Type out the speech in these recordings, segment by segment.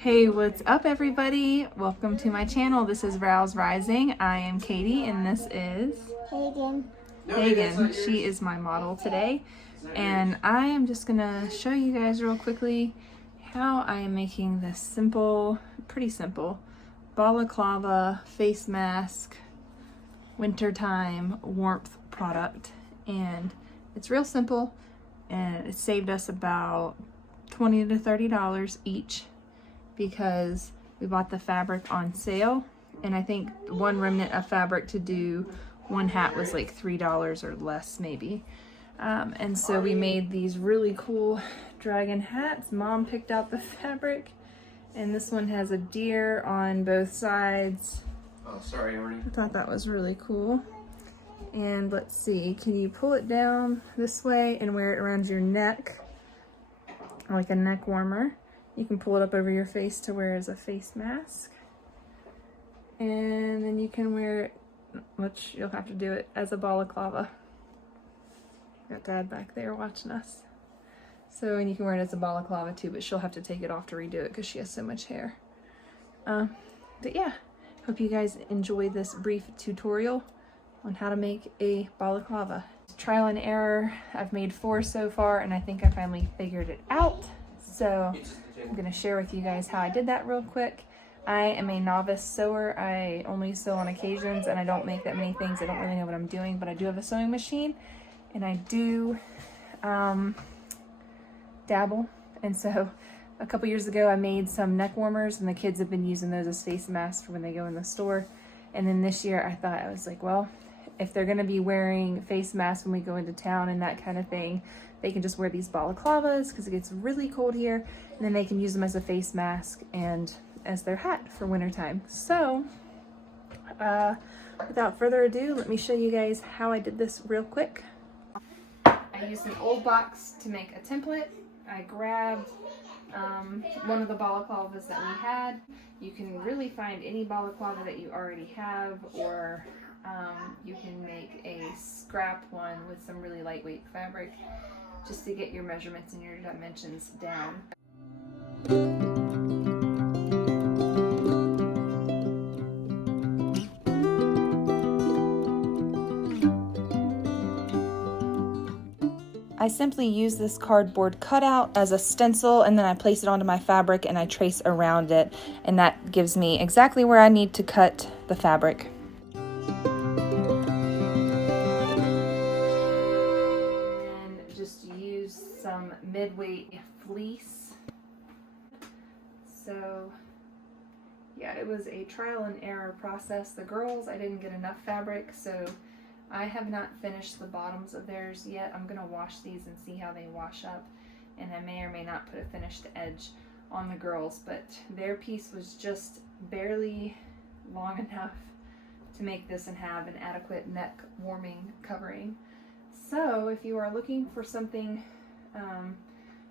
Hey, what's up everybody? Welcome to my channel. This is Rouse Rising. I am Katie and this is Hagen. She is my model today. And I am just gonna show you guys real quickly how I am making this simple, pretty simple, balaclava face mask wintertime warmth product. And it's real simple and it saved us about $20 to $30 each, because we bought the fabric on sale, and I think one remnant of fabric to do one hat was like $3 or less maybe. And so we made these really cool dragon hats. Mom picked out the fabric, and this one has a deer on both sides. Oh, sorry, Arnie. I thought that was really cool. And let's see, can you pull it down this way and wear it around your neck like a neck warmer? You can pull it up over your face to wear as a face mask. And then you can wear it, which you'll have to do it, as a balaclava. Got Dad back there watching us. So, and you can wear it as a balaclava too, but she'll have to take it off to redo it because she has so much hair. But yeah, hope you guys enjoy this brief tutorial on how to make a balaclava. Trial and error. I've made 4 so far, and I think I finally figured it out. So I'm gonna share with you guys how I did that real quick. I am a novice sewer. I only sew on occasions, and I don't make that many things. I don't really know what I'm doing, but I do have a sewing machine, and I do dabble. And so a couple years ago, I made some neck warmers, and the kids have been using those as face masks for when they go in the store. And then this year, I thought, I was like, well, if they're gonna be wearing face masks when we go into town and that kind of thing, they can just wear these balaclavas because it gets really cold here, and then they can use them as a face mask and as their hat for wintertime. So without further ado, let me show you guys how I did this real quick. I used an old box to make a template. I grabbed one of the balaclavas that we had. You can really find any balaclava that you already have, or you can make a scrap one with some really lightweight fabric, just to get your measurements and your dimensions down. I simply use this cardboard cutout as a stencil, and then I place it onto my fabric and I trace around it, and that gives me exactly where I need to cut the fabric. Some mid-weight fleece. So yeah, it was a trial and error process. The girls, I didn't get enough fabric, so I have not finished the bottoms of theirs yet. I'm gonna wash these and see how they wash up, and I may or may not put a finished edge on the girls, but their piece was just barely long enough to make this and have an adequate neck warming covering. So if you are looking for something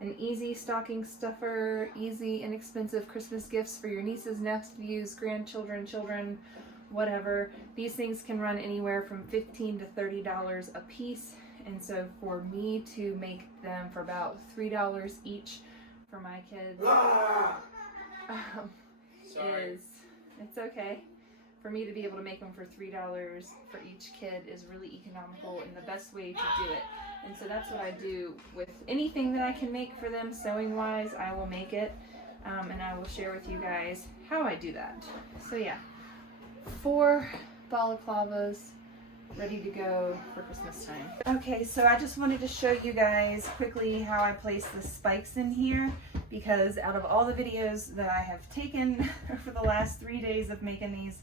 an easy stocking stuffer, easy, inexpensive Christmas gifts for your nieces, nephews, grandchildren, children, whatever. These things can run anywhere from $15 to $30 a piece, and so for me to make them for about $3 each for my kids it's okay. For me to be able to make them for $3 for each kid is really economical and the best way to do it. And so that's what I do with anything that I can make for them sewing wise. I will make it, and I will share with you guys how I do that. So yeah, 4 balaclavas ready to go for Christmas time. Okay, so I just wanted to show you guys quickly how I place the spikes in here, because out of all the videos that I have taken for the last 3 days of making these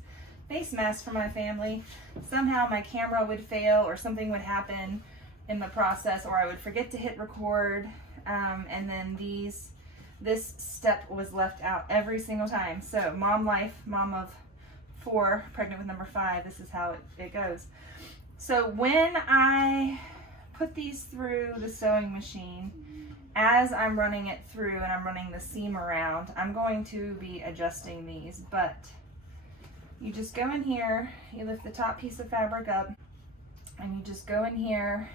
face masks for my family, somehow my camera would fail or something would happen in the process, or I would forget to hit record, and then this step was left out every single time. So mom life, mom of 4, pregnant with number 5, this is how it goes. So when I put these through the sewing machine, as I'm running it through and I'm running the seam around, I'm going to be adjusting these, but you just go in here, you lift the top piece of fabric up, and you just go in here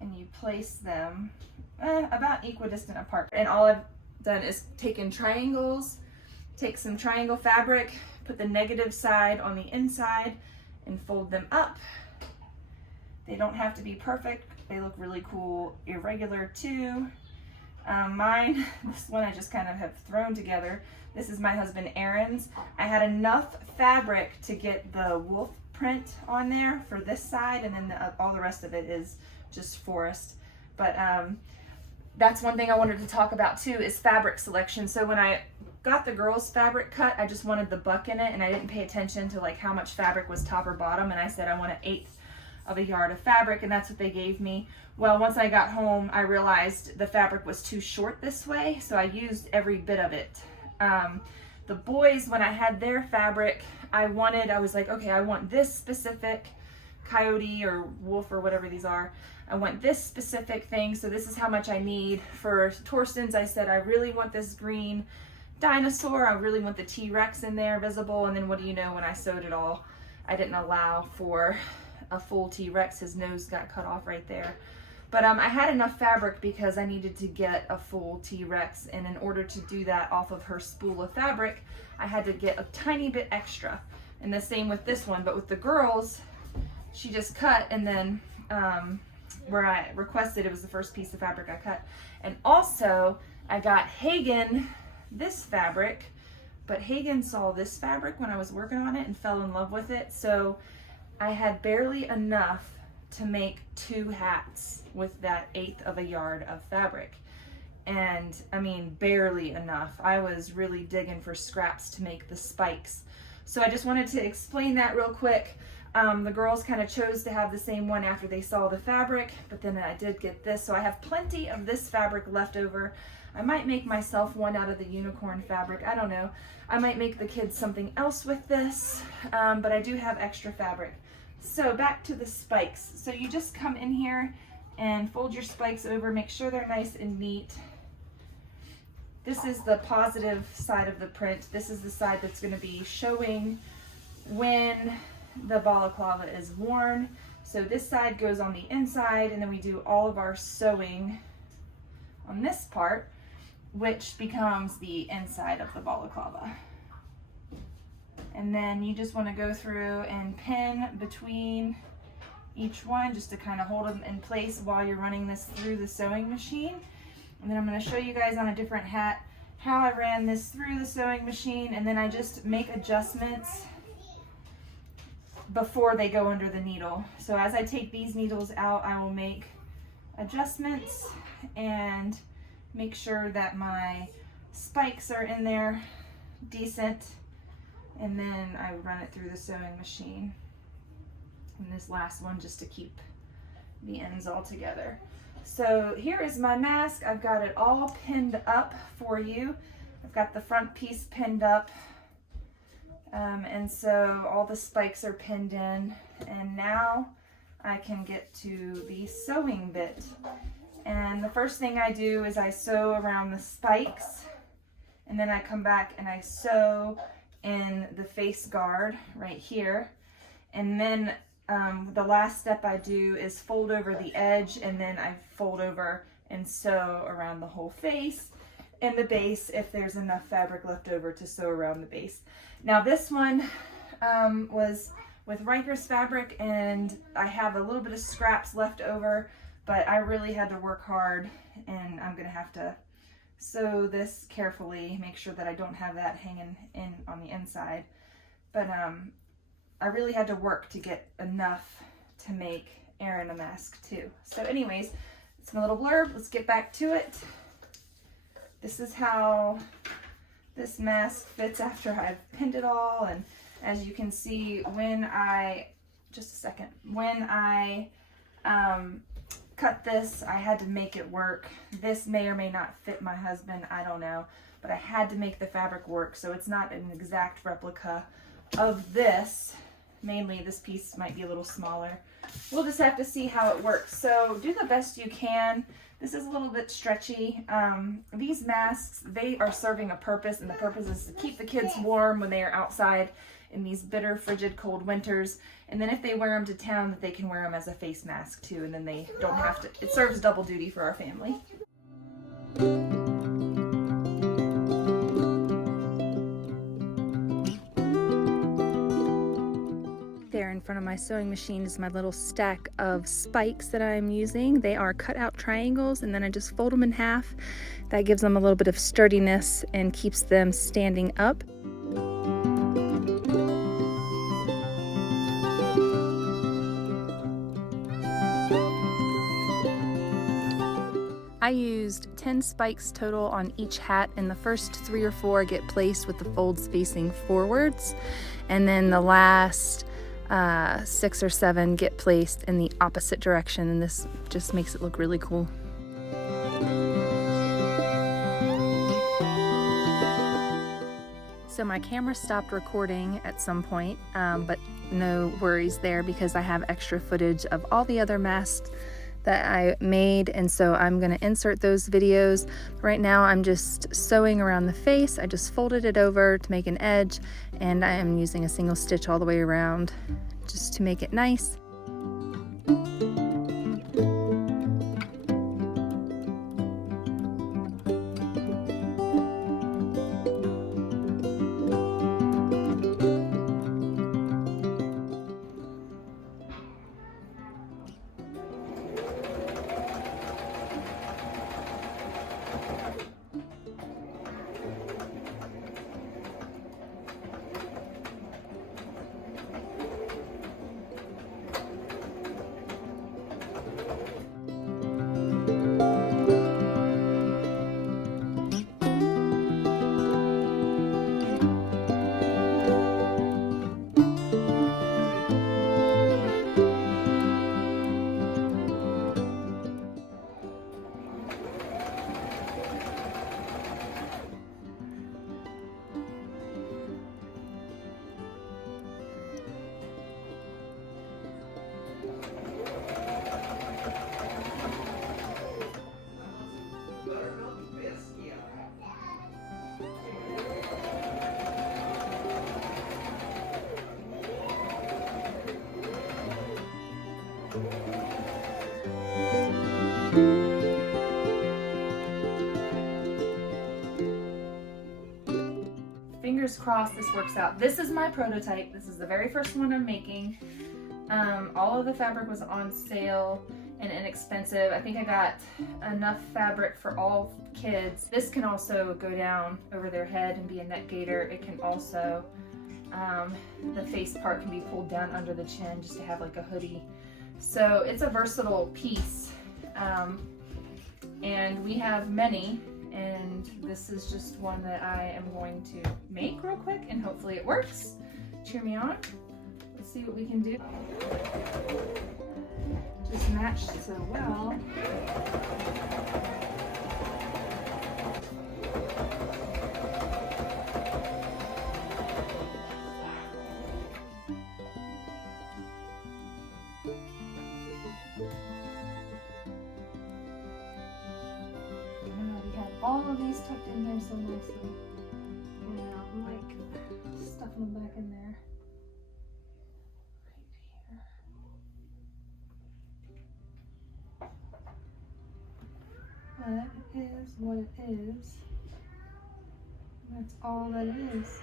and you place them about equidistant apart. And all I've done is taken triangles, take some triangle fabric, put the negative side on the inside and fold them up. They don't have to be perfect. They look really cool, irregular too. Mine, this one I just kind of have thrown together. This is my husband Aaron's. I had enough fabric to get the wolf print on there for this side, and then all the rest of it is just forest. But that's one thing I wanted to talk about too, is fabric selection. So when I got the girls' fabric cut, I just wanted the buck in it, and I didn't pay attention to like how much fabric was top or bottom, and I said I want 1/8 of a yard of fabric, and that's what they gave me. Well, once I got home, I realized the fabric was too short this way, so I used every bit of it. The boys, when I had their fabric, I was like, okay, I want this specific coyote or wolf or whatever these are. I want this specific thing, so this is how much I need. For Torsten's, I said, I really want this green dinosaur. I really want the T-Rex in there visible. And then what do you know, when I sewed it all, I didn't allow for a full T-Rex. His nose got cut off right there. But I had enough fabric because I needed to get a full T-Rex, and in order to do that off of her spool of fabric, I had to get a tiny bit extra. And the same with this one, but with the girls, she just cut, and then where I requested, it was the first piece of fabric I cut. And also, I got Hagen this fabric, but Hagen saw this fabric when I was working on it and fell in love with it, so I had barely enough to make 2 hats with that 1/8 of a yard of fabric. And I mean, barely enough. I was really digging for scraps to make the spikes. So I just wanted to explain that real quick. The girls kind of chose to have the same one after they saw the fabric, but then I did get this. So I have plenty of this fabric left over. I might make myself one out of the unicorn fabric. I don't know. I might make the kids something else with this, but I do have extra fabric. So back to the spikes. So you just come in here and fold your spikes over, make sure they're nice and neat. This is the positive side of the print. This is the side that's going to be showing when the balaclava is worn. So this side goes on the inside, and then we do all of our sewing on this part, which becomes the inside of the balaclava. And then you just want to go through and pin between each one just to kind of hold them in place while you're running this through the sewing machine. And then I'm going to show you guys on a different hat how I ran this through the sewing machine, and then I just make adjustments before they go under the needle. So as I take these needles out, I will make adjustments and make sure that my spikes are in there decent. And then I run it through the sewing machine. And this last one just to keep the ends all together. So here is my mask. I've got it all pinned up for you. I've got the front piece pinned up. And so all the spikes are pinned in. And now I can get to the sewing bit. And the first thing I do is I sew around the spikes. And then I come back and I sew in the face guard right here. And then the last step I do is fold over the edge, and then I fold over and sew around the whole face and the base if there's enough fabric left over to sew around the base. Now this one was with Riker's fabric, and I have a little bit of scraps left over, but I really had to work hard, and I'm gonna have to sew this carefully, make sure that I don't have that hanging in on the inside. But I really had to work to get enough to make Aaron a mask too. So anyways, it's my little blurb. Let's get back to it. This is how this mask fits after I've pinned it all. And as you can see, when I cut this, I had to make it work. This may or may not fit my husband, I don't know, but I had to make the fabric work, so it's not an exact replica of this. Mainly this piece might be a little smaller. We'll just have to see how it works. So do the best you can. This is a little bit stretchy. These masks, they are serving a purpose, and the purpose is to keep the kids warm when they are outside in these bitter, frigid, cold winters. And then if they wear them to town, that they can wear them as a face mask too, and then they don't have to. It serves double duty for our family. front of my sewing machine is my little stack of spikes that I'm using. They are cut out triangles, and then I just fold them in half. That gives them a little bit of sturdiness and keeps them standing up. I used 10 spikes total on each hat, and the first 3 or 4 get placed with the folds facing forwards, and then the last 6 or 7 get placed in the opposite direction, and this just makes it look really cool. So my camera stopped recording at some point, but no worries there because I have extra footage of all the other masks that I made, and so I'm going to insert those videos. Right now I'm just sewing around the face. I just folded it over to make an edge, and I am using a single stitch all the way around just to make it nice. Fingers crossed this works out. This is my prototype. This is the very first one I'm making. All of the fabric was on sale and inexpensive. I think I got enough fabric for all kids. This can also go down over their head and be a neck gaiter. It can also, the face part can be pulled down under the chin just to have like a hoodie. So it's a versatile piece. And we have many, and this is just one that I am going to make real quick, and hopefully it works. Cheer me on. Let's see what we can do. Just matched so well. All of these tucked in there so nicely. Now I'm like stuffing them back in there. Right here. That is what it is. That's all that it is.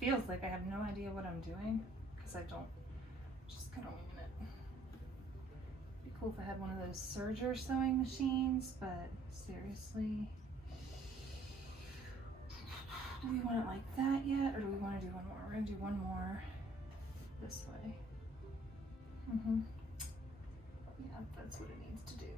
Feels like I have no idea what I'm doing because I don't, just kind of winging it. It'd be cool if I had one of those serger sewing machines, but seriously, do we want it like that yet, or do we want to do one more? We're going to do one more this way. Yeah, that's what it needs to do.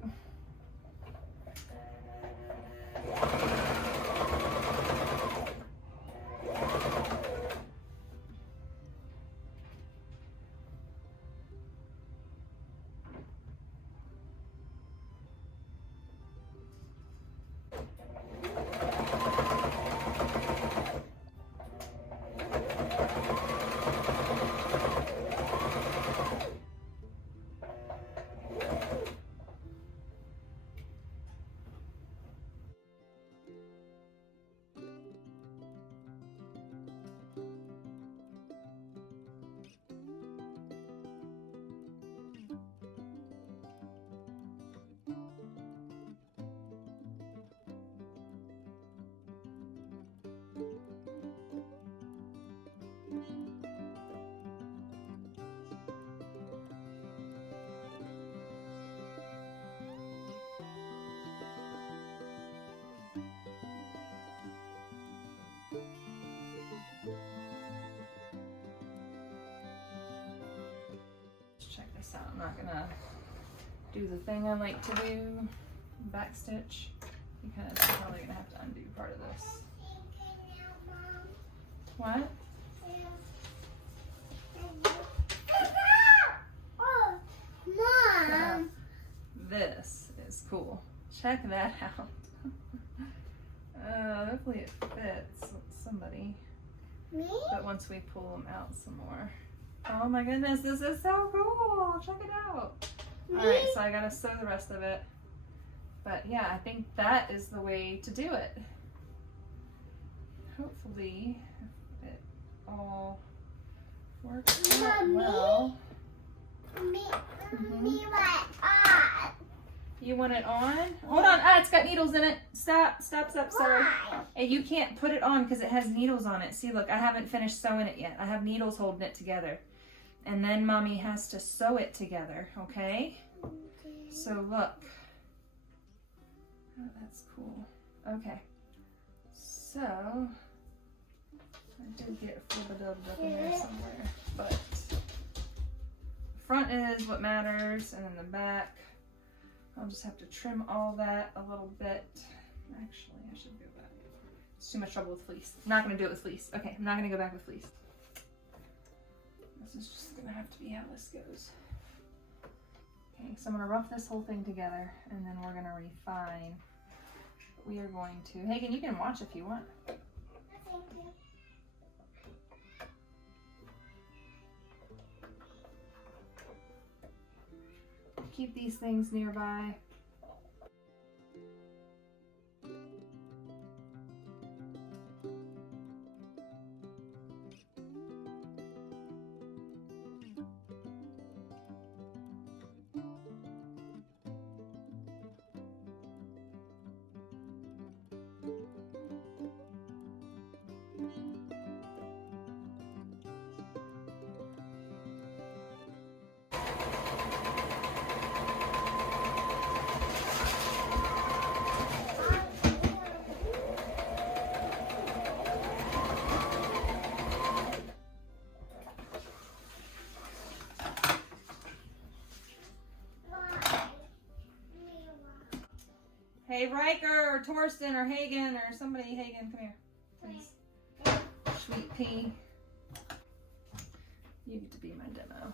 this out. I'm not gonna do the thing I like to do, back stitch, because I'm probably gonna have to undo part of this. What? Mom! This is cool. Check that out. Hopefully it fits somebody. Me? But once we pull them out some more. Oh my goodness, this is so cool. Check it out. Alright, so I gotta sew the rest of it. But yeah, I think that is the way to do it. Hopefully it all works out well. Me what on? You want it on? Hold on, it's got needles in it. Stop, sorry. And you can't put it on because it has needles on it. See, look, I haven't finished sewing it yet. I have needles holding it together. And then mommy has to sew it together, okay? So look. Oh, that's cool. Okay. So, I did get flibba-dubbed up in there somewhere. But, front is what matters, and then the back. I'll just have to trim all that a little bit. Actually, I should go back. It's too much trouble with fleece. I'm not going to do it with fleece. Okay, I'm not going to go back with fleece. This is just going to have to be how this goes. Okay, so I'm going to rough this whole thing together, and then we're going to refine. We are going to... Hagen, you can watch if you want. Keep these things nearby. Hey, Riker or Torsten or Hagen or somebody. Hagen, come here, please. Sweet pea. You get to be my demo.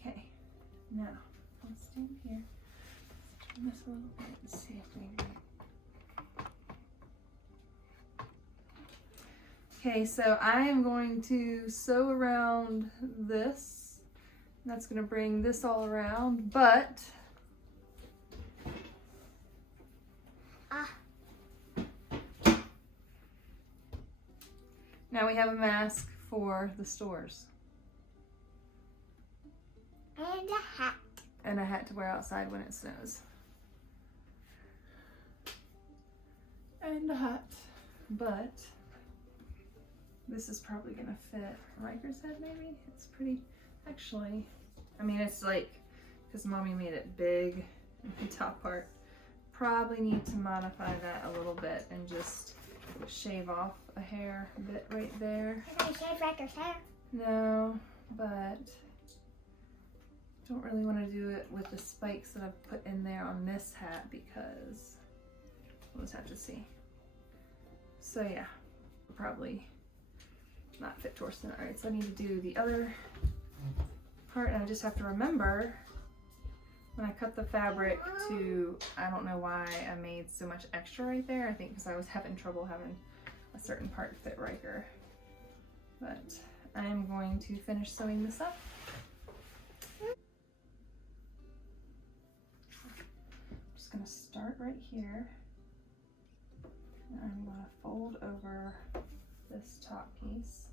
Okay, now let's stand here. Turn this a little bit and see if we Okay, so I am going to sew around this. That's going to bring this all around, but now we have a mask for the stores. And a hat. And a hat to wear outside when it snows. And a hat. But this is probably gonna fit Riker's head maybe? It's pretty, actually, I mean it's like, because mommy made it big in the top part. Probably need to modify that a little bit and just shave off a hair bit right there. Can I shave Riker's hair? No, but don't really want to do it with the spikes that I've put in there on this hat because we'll just have to see. So yeah, probably not fit Torsten. All right, so I need to do the other part, and I just have to remember when I cut the fabric to, I don't know why I made so much extra right there. I think because I was having trouble having a certain part fit Riker. But I am going to finish sewing this up. I'm just going to start right here. And I'm going to fold over this top piece.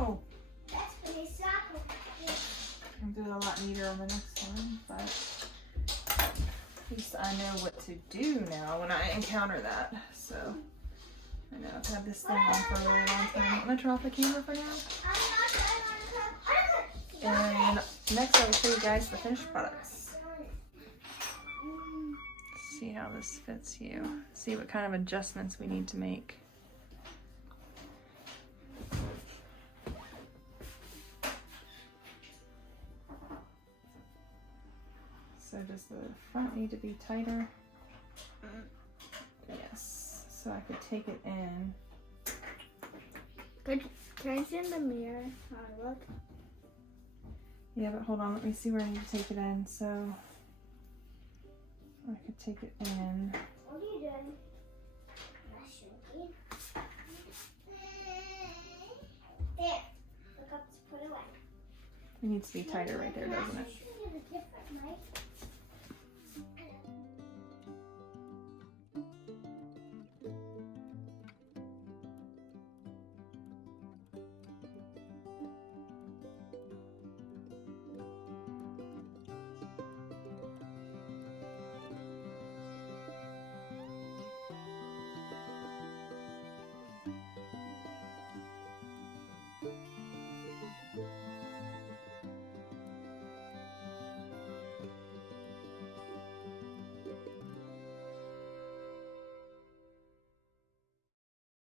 Cool. That's pretty soft. I'll do it a lot neater on the next one, but at least I know what to do now when I encounter that. So I know I've had this thing on for a really long time. I'm gonna turn off the camera for now. And next I will show you guys the finished products. See how this fits you. See what kind of adjustments we need to make. So does the front need to be tighter? Yes. So I could take it in. Good. Can I see in the mirror how I look? Yeah, but hold on. Let me see where I need to take it in. So I could take it in. What are you doing? There. Look up to put away. It needs to be tighter right there, doesn't it? Different, right?